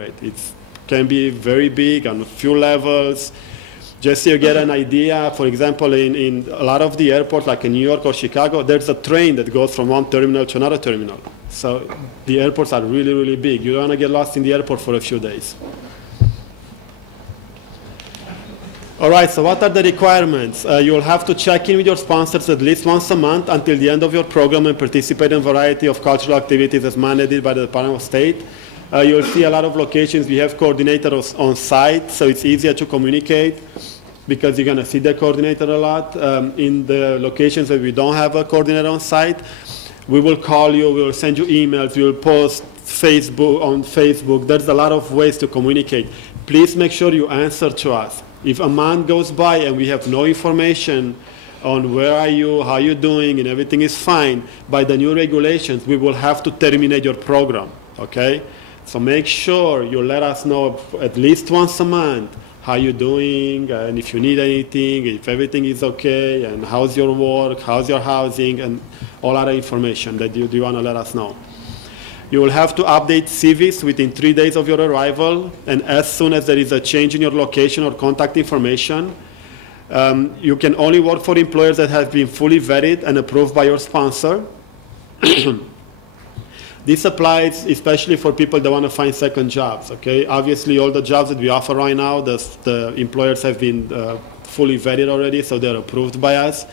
It can be very big on a few levels. Just so you get an idea, for example, in a lot of the airports, like in New York or Chicago, there's a train that goes from one terminal to another terminal. So the airports are really, really big. You don't want to get lost in the airport for a few days. All right, so what are the requirements? You'll have to check in with your sponsors at least once a month until the end of your program and participate in a variety of cultural activities as mandated by the Department of State. You'll see a lot of locations. We have coordinators on site, so it's easier to communicate because you're going to see the coordinator a lot. In the locations where we don't have a coordinator on site, we will call you, we will send you emails, we will post on Facebook. There's a lot of ways to communicate. Please make sure you answer to us. If a month goes by and we have no information on where are you, how you're doing, and everything is fine, by the new regulations, we will have to terminate your program, okay? So make sure you let us know at least once a month how you're doing, and if you need anything, if everything is okay, and how's your work, how's your housing, and all other information that you want to let us know. You will have to update CVs within 3 days of your arrival, and as soon as there is a change in your location or contact information. You can only work for employers that have been fully vetted and approved by your sponsor. This applies especially for people that want to find second jobs, okay? Obviously, all the jobs that we offer right now, the employers have been fully vetted already, so they're approved by us.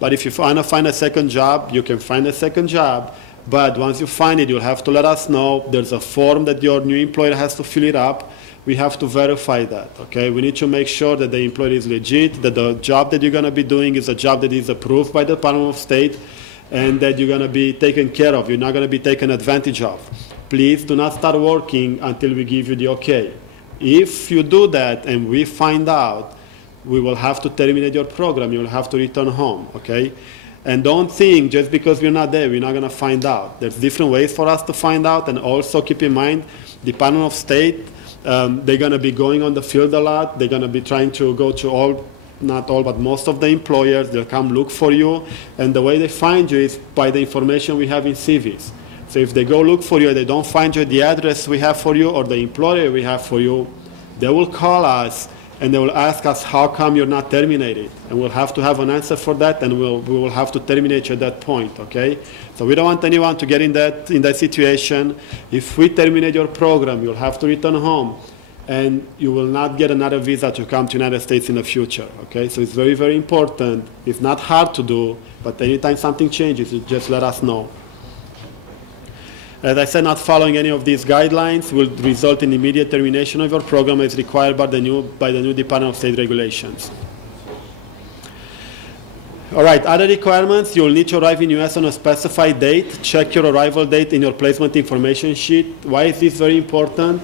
But if you want to find a second job, you can find a second job. But once you find it, you'll have to let us know. There's a form that your new employer has to fill it up. We have to verify that, okay? We need to make sure that the employer is legit, that the job that you're going to be doing is a job that is approved by the Department of State, and that you're going to be taken care of. You're not going to be taken advantage of. Please do not start working until we give you the okay. If you do that and we find out, we will have to terminate your program. You will have to return home, okay? And don't think just because we're not there, we're not going to find out. There's different ways for us to find out, and also keep in mind, Department of State, they're going to be going on the field a lot. They're going to be trying to go to all, not all, but most of the employers. They'll come look for you, and the way they find you is by the information we have in CVs. So if they go look for you and they don't find you at the address we have for you or the employer we have for you, they will call us and they will ask us, how come you're not terminated? And we'll have to have an answer for that, and we will have to terminate you at that point, okay? So we don't want anyone to get in that situation. If we terminate your program, you'll have to return home, and you will not get another visa to come to the United States in the future, okay? So it's very, very important. It's not hard to do, but anytime something changes, you just let us know. As I said, not following any of these guidelines will result in immediate termination of your program as required by the new Department of State regulations. All right, other requirements, you'll need to arrive in US on a specified date. Check your arrival date in your placement information sheet. Why is this very important?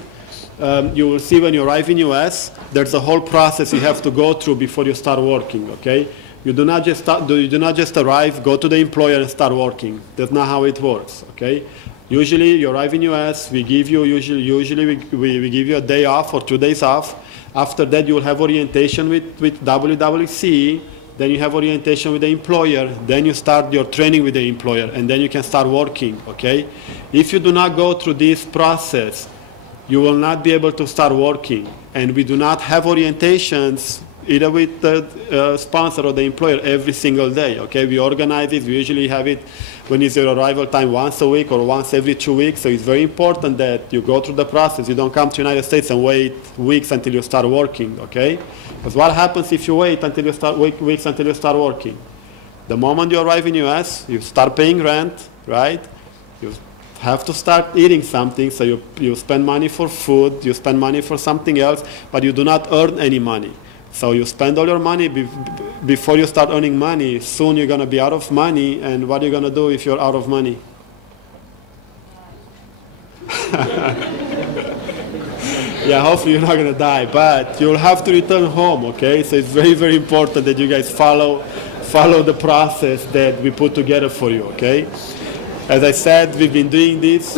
You will see when you arrive in US, there's a whole process you have to go through before you start working, okay? You do not just arrive, go to the employer and start working. That's not how it works, okay? Usually you arrive in US, we give you, we give you a day off or 2 days off. After that you will have orientation with WWC, then you have orientation with the employer, then you start your training with the employer, and then you can start working, okay? If you do not go through this process, you will not be able to start working. And we do not have orientations either with the sponsor or the employer every single day, okay? We organize it, we usually have it when it's your arrival time once a week or once every 2 weeks, so it's very important that you go through the process. You don't come to the United States and wait weeks until you start working, okay? Because what happens if you wait until you start weeks until you start working? The moment you arrive in US, you start paying rent, right? You have to start eating something, so you spend money for food, you spend money for something else, but you do not earn any money. So you spend all your money before you start earning money. Soon you're going to be out of money, and what are you going to do if you're out of money? Yeah, hopefully you're not going to die, but you'll have to return home, okay? So it's very, very important that you guys follow the process that we put together for you, okay? As I said, we've been doing this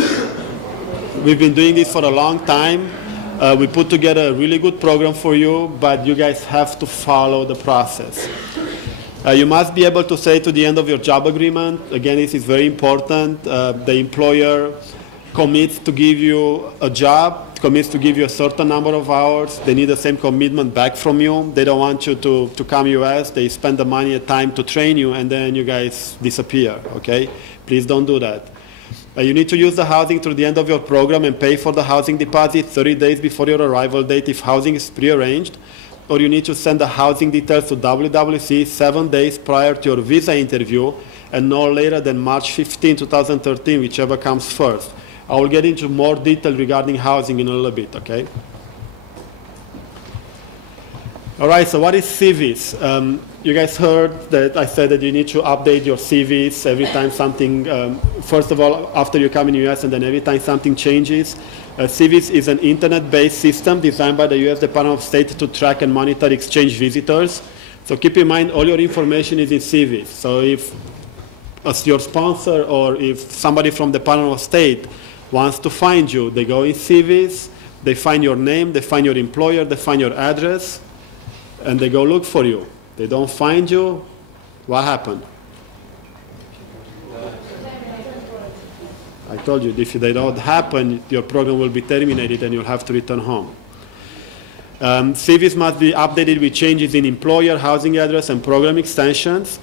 for a long time. We put together a really good program for you, but you guys have to follow the process. You must be able to say to the end of your job agreement, again, this is very important, the employer commits to give you a job, commits to give you a certain number of hours. They need the same commitment back from you. They don't want you to come US. They spend the money and time to train you, and then you guys disappear, okay? Please don't do that. You need to use the housing through the end of your program and pay for the housing deposit 30 days before your arrival date if housing is prearranged, or you need to send the housing details to WWC 7 days prior to your visa interview and no later than March 15, 2013, whichever comes first. I will get into more detail regarding housing in a little bit, okay? All right, so what is CVs? You guys heard that I said that you need to update your CVs every time something, first of all, after you come in the US, and then every time something changes. CVs is an internet-based system designed by the US Department of State to track and monitor exchange visitors. So keep in mind, all your information is in CVs. So if as your sponsor or if somebody from the Department of State wants to find you, they go in CVs, they find your name, they find your employer, they find your address, and they go look for you. They don't find you, what happened? I told you, if they don't happen, your program will be terminated and you'll have to return home. CVs must be updated with changes in employer, housing address, and program extensions.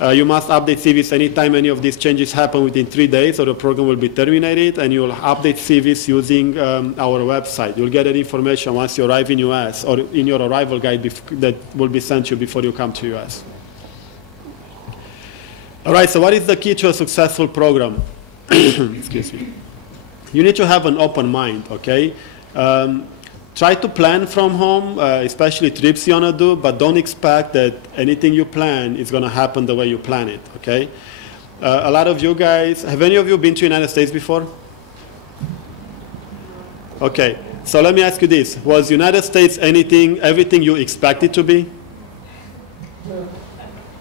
You must update CVs anytime any of these changes happen within 3 days, or the program will be terminated, and you will update CVs using our website. You'll get that information once you arrive in US, or in your arrival guide that will be sent you before you come to US. All right, so what is the key to a successful program? Excuse me. You need to have an open mind, okay? Try to plan from home, especially trips you want to do, but don't expect that anything you plan is going to happen the way you plan it, okay? A lot of you guys, have any of you been to the United States before? Okay, so let me ask you this. Was United States everything you expect it to be? No.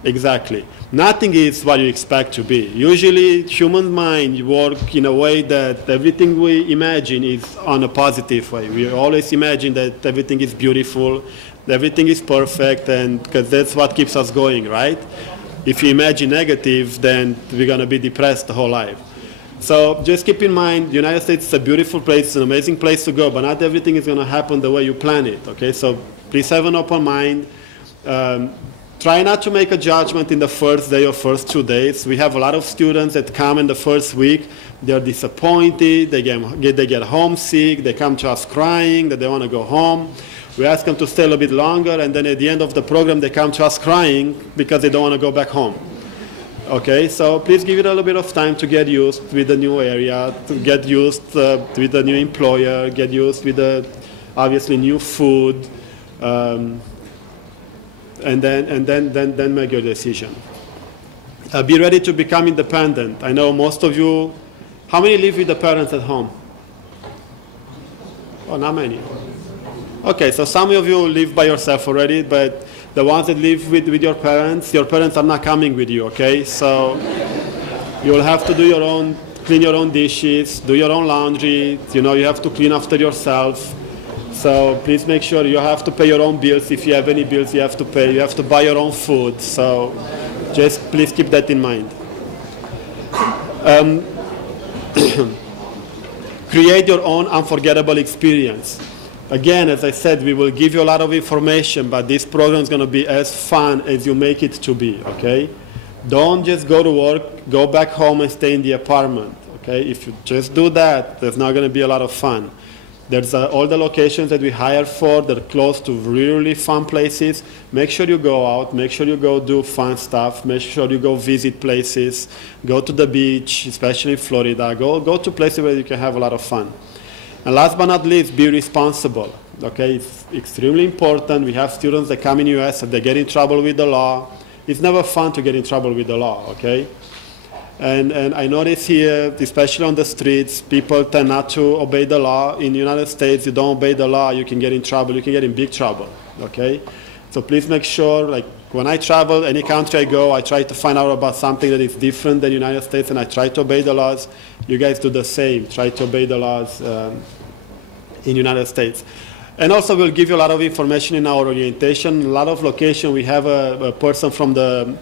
Exactly. Nothing is what you expect to be. Usually, human mind work in a way that everything we imagine is on a positive way. We always imagine that everything is beautiful, everything is perfect, and because that's what keeps us going, right? If you imagine negative, then we're going to be depressed the whole life. So just keep in mind, the United States is a beautiful place, it's an amazing place to go, but not everything is going to happen the way you plan it, okay? So please have an open mind. Try not to make a judgment in the first day or first 2 days. We have a lot of students that come in the first week. They're disappointed. They get homesick. They come to us crying that they want to go home. We ask them to stay a little bit longer, and then at the end of the program, they come to us crying because they don't want to go back home. Okay, so please give it a little bit of time to get used with the new area, to get used with the new employer, get used with the obviously new food. And then make your decision. Be ready to become independent. I know most of you, how many live with the parents at home? Oh, not many. Okay, so some of you live by yourself already, but the ones that live with your parents are not coming with you, okay? So you'll have to do clean your own dishes, do your own laundry, you have to clean after yourself. So please make sure you have to pay your own bills. If you have any bills you have to pay. You have to buy your own food. So just please keep that in mind. Create your own unforgettable experience. Again, as I said, we will give you a lot of information, but this program is going to be as fun as you make it to be, okay? Don't just go to work, go back home and stay in the apartment, okay? If you just do that, there's not going to be a lot of fun. There's all the locations that we hire for that are close to really fun places. Make sure you go out. Make sure you go do fun stuff. Make sure you go visit places. Go to the beach, especially in Florida. Go to places where you can have a lot of fun. And last but not least, be responsible. Okay, it's extremely important. We have students that come in the US and they get in trouble with the law. It's never fun to get in trouble with the law, okay? And I notice here, especially on the streets, people tend not to obey the law. In the United States, you don't obey the law, you can get in trouble. You can get in big trouble, okay? So please make sure, like when I travel, any country I go, I try to find out about something that is different than the United States, and I try to obey the laws. You guys do the same. Try to obey the laws in the United States. And also, we'll give you a lot of information in our orientation. A lot of location, we have a person from the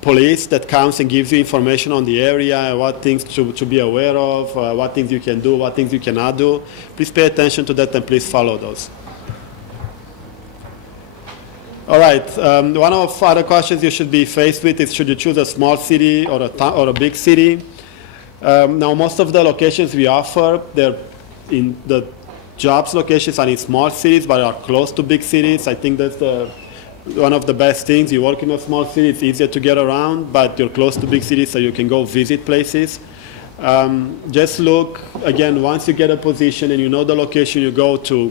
police that comes and gives you information on the area, what things to be aware of, what things you can do, what things you cannot do. Please pay attention to that and please follow those. All right, one of the other questions you should be faced with is should you choose a small city or a big city? Now, most of the locations we offer, they're in the jobs locations are in small cities, but are close to big cities. I think that's one of the best things. You work in a small city, it's easier to get around, but you're close to big cities, so you can go visit places. Just look, again, once you get a position and you know the location you go to,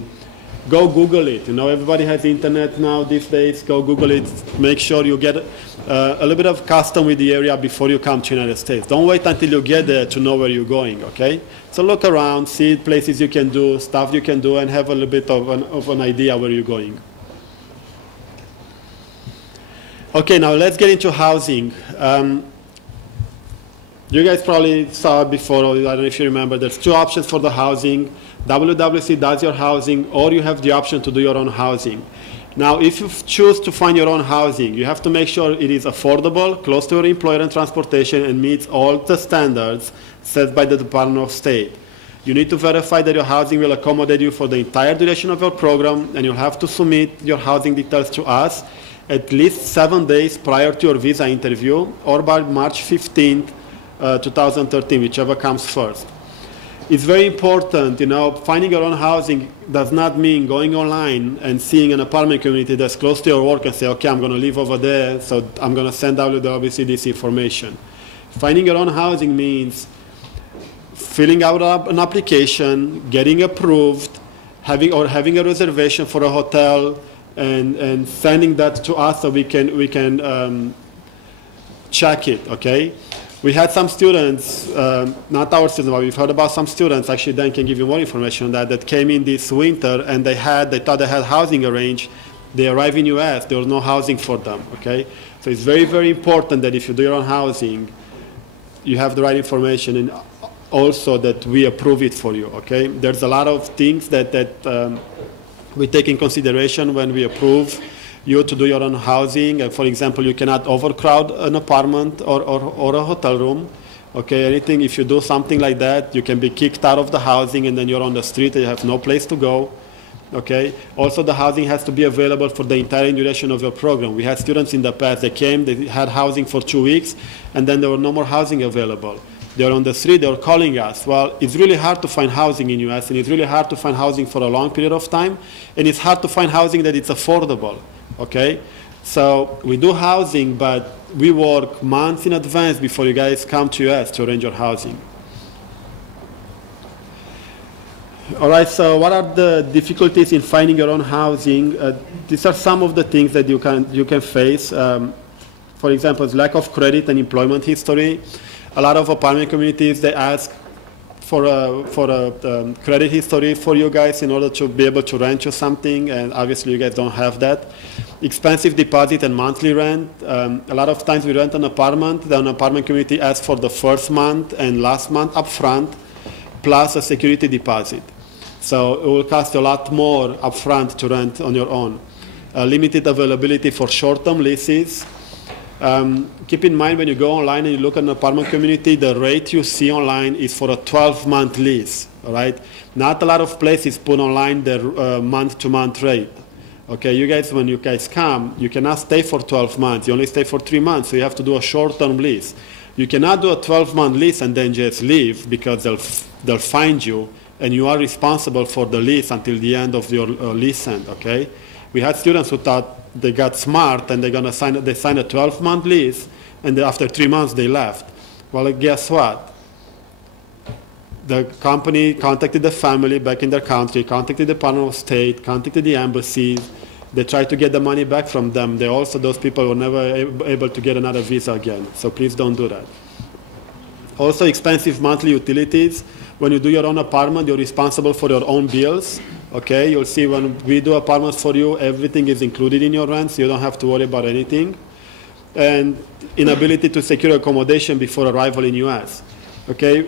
go Google it. You know, everybody has internet now these days. Go Google it. Make sure you get a little bit of custom with the area before you come to the United States. Don't wait until you get there to know where you're going, okay? So look around, see places you can do, stuff you can do, and have a little bit of an idea where you're going. Okay, now let's get into housing. You guys probably saw it before, or I don't know if you remember, there's two options for the housing. WWC does your housing, or you have the option to do your own housing. Now, if you choose to find your own housing, you have to make sure it is affordable, close to your employer and transportation, and meets all the standards set by the Department of State. You need to verify that your housing will accommodate you for the entire duration of your program, and you'll have to submit your housing details to us at least 7 days prior to your visa interview, or by March 15th, 2013, whichever comes first. It's very important, you know, finding your own housing does not mean going online and seeing an apartment community that's close to your work and say, okay, I'm going to live over there, so I'm going to send WWC this information. Finding your own housing means filling out an application, getting approved, having a reservation for a hotel, and sending that to us so we can check it, okay? We had some students, not our students, but we've heard about some students, actually Dan can give you more information on that came in this winter and they thought they had housing arranged. They arrived in US, there was no housing for them, okay? So it's very, very important that if you do your own housing, you have the right information and also that we approve it for you, okay? There's a lot of things that we take in consideration when we approve you to do your own housing. For example, you cannot overcrowd an apartment or a hotel room. Okay, anything, if you do something like that, you can be kicked out of the housing and then you're on the street and you have no place to go. Okay, also the housing has to be available for the entire duration of your program. We had students in the past, they came, they had housing for 2 weeks, and then there were no more housing available. They were on the street, they were calling us. Well, it's really hard to find housing in US, and it's really hard to find housing for a long period of time, and it's hard to find housing that it's affordable. Okay, so we do housing, but we work months in advance before you guys come to US to arrange your housing. All right, so what are the difficulties in finding your own housing? These are some of the things that you can face. For example, lack of credit and employment history. A lot of apartment communities, they ask for a credit history for you guys in order to be able to rent you something, and obviously you guys don't have that. Expensive deposit and monthly rent. A lot of times we rent an apartment, then an apartment community asks for the first month and last month up front, plus a security deposit. So it will cost you a lot more up front to rent on your own. Limited availability for short-term leases. Keep in mind when you go online and you look at an apartment community, the rate you see online is for a 12-month lease, all right? Not a lot of places put online their month-to-month rate. Okay, you guys, when you guys come, you cannot stay for 12 months. You only stay for 3 months, so you have to do a short-term lease. You cannot do a 12-month lease and then just leave because they'll find you, and you are responsible for the lease until the end of your lease end, okay? We had students who thought they got smart and they signed a 12-month lease, and after 3 months they left. Well, guess what? The company contacted the family back in their country, contacted the Department of State, contacted the embassies. They tried to get the money back from them. Those people were never able to get another visa again. So please don't do that. Also, expensive monthly utilities. When you do your own apartment, you're responsible for your own bills. Okay, you'll see when we do apartments for you, everything is included in your rent, so you don't have to worry about anything. And inability to secure accommodation before arrival in US. Okay,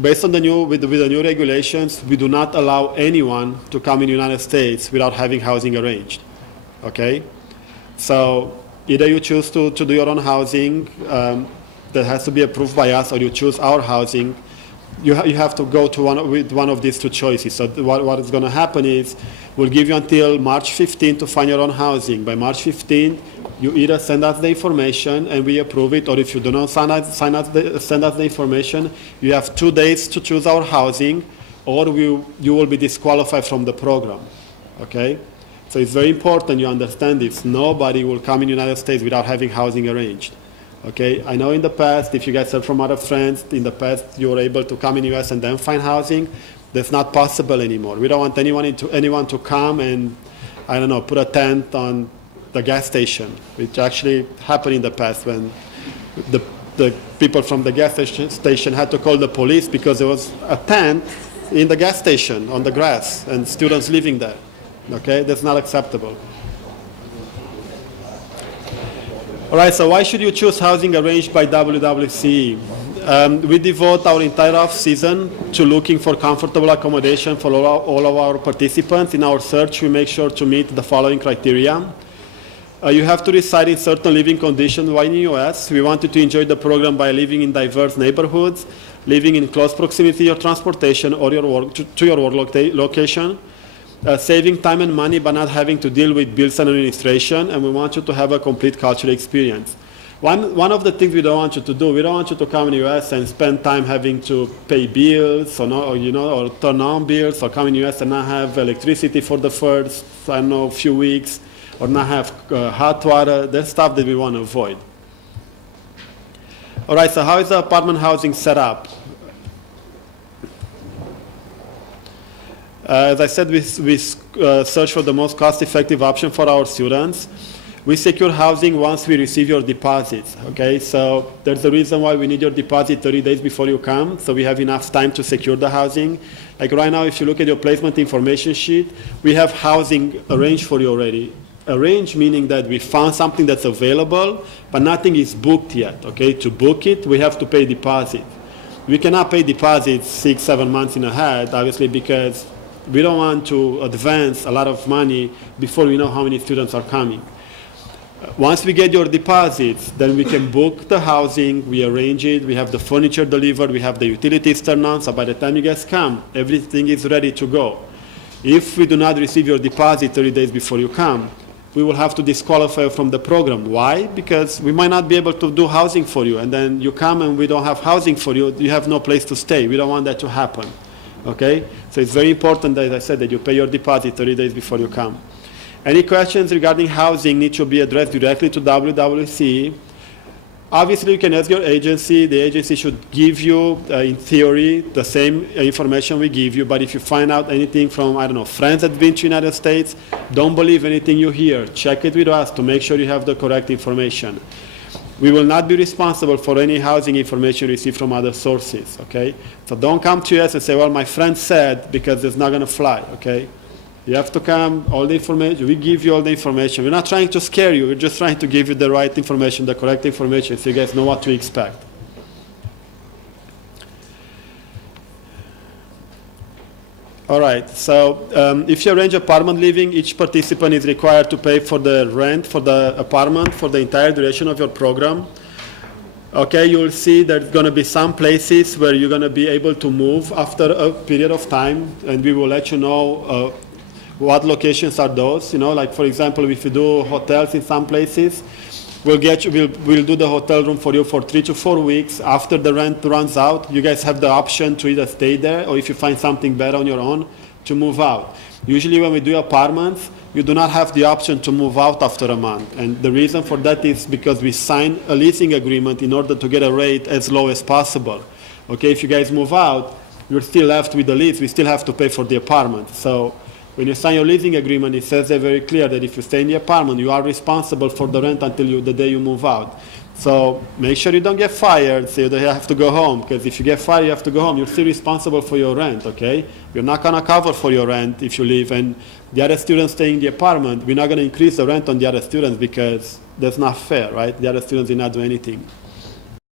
based on the new regulations, we do not allow anyone to come in the United States without having housing arranged. Okay, so either you choose to do your own housing that has to be approved by us, or you choose our housing. You have to go to one of these two choices. So what is going to happen is we'll give you until March 15 to find your own housing. By March 15, you either send us the information and we approve it, or if you do not send us the information, you have 2 days to choose our housing, or you will be disqualified from the program. Okay? So it's very important you understand this. Nobody will come in the United States without having housing arranged. Okay, I know in the past, if you guys heard from other friends, in the past you were able to come in the US and then find housing. That's not possible anymore. We don't want anyone to come and, I don't know, put a tent on the gas station, which actually happened in the past when the people from the gas station had to call the police because there was a tent in the gas station on the grass and students living there. Okay, that's not acceptable. All right, so why should you choose housing arranged by WWCE? We devote our entire off-season to looking for comfortable accommodation for all of our participants. In our search, we make sure to meet the following criteria. You have to reside in certain living conditions while in the U.S. We want you to enjoy the program by living in diverse neighborhoods, living in close proximity to your transportation or your work, to your work location. Saving time and money but not having to deal with bills and administration, and we want you to have a complete cultural experience. One of the things we don't want you to do, we don't want you to come in the US and spend time having to pay bills or turn on bills, or come in the US and not have electricity for the first, few weeks, or not have hot water. That's stuff that we want to avoid. All right, so how is the apartment housing set up? As I said, we search for the most cost-effective option for our students. We secure housing once we receive your deposits, okay? So there's a reason why we need your deposit 30 days before you come, so we have enough time to secure the housing. Like right now, if you look at your placement information sheet, we have housing arranged for you already. Arranged meaning that we found something that's available, but nothing is booked yet, okay? To book it, we have to pay deposit. We cannot pay deposits 6-7 months in ahead, obviously, because we don't want to advance a lot of money before we know how many students are coming. Once we get your deposits, then we can book the housing, we arrange it, we have the furniture delivered, we have the utilities turned on, so by the time you guys come, everything is ready to go. If we do not receive your deposit 30 days before you come, we will have to disqualify you from the program. Why? Because we might not be able to do housing for you, and then you come and we don't have housing for you, you have no place to stay. We don't want that to happen. Okay? So it's very important, as I said, that you pay your deposit 30 days before you come. Any questions regarding housing need to be addressed directly to WWCE. Obviously, you can ask your agency. The agency should give you, in theory, the same information we give you. But if you find out anything from, friends that have been to the United States, don't believe anything you hear. Check it with us to make sure you have the correct information. We will not be responsible for any housing information received from other sources, okay? So don't come to us and say, well, my friend said, because it's not going to fly, okay? You have to come, all the information, we give you all the information. We're not trying to scare you, we're just trying to give you the right information, the correct information, so you guys know what to expect. All right, so if you arrange apartment living, each participant is required to pay for the rent for the apartment for the entire duration of your program. Okay, you'll see there's going to be some places where you're going to be able to move after a period of time, and we will let you know what locations are those. Like for example, if you do hotels in some places, we'll do the hotel room for you for 3 to 4 weeks. After the rent runs out, you guys have the option to either stay there, or if you find something better on your own, to move out. Usually when we do apartments, you do not have the option to move out after a month. And the reason for that is because we sign a leasing agreement in order to get a rate as low as possible. Okay, if you guys move out, you're still left with the lease. We still have to pay for the apartment. So when you sign your leasing agreement, it says there very clear that if you stay in the apartment, you are responsible for the rent until the day you move out. So make sure you don't get fired, so you have to go home, because if you get fired, you have to go home. You're still responsible for your rent, okay? You're not going to cover for your rent if you leave, and the other students stay in the apartment. We're not going to increase the rent on the other students because that's not fair, right? The other students did not do anything.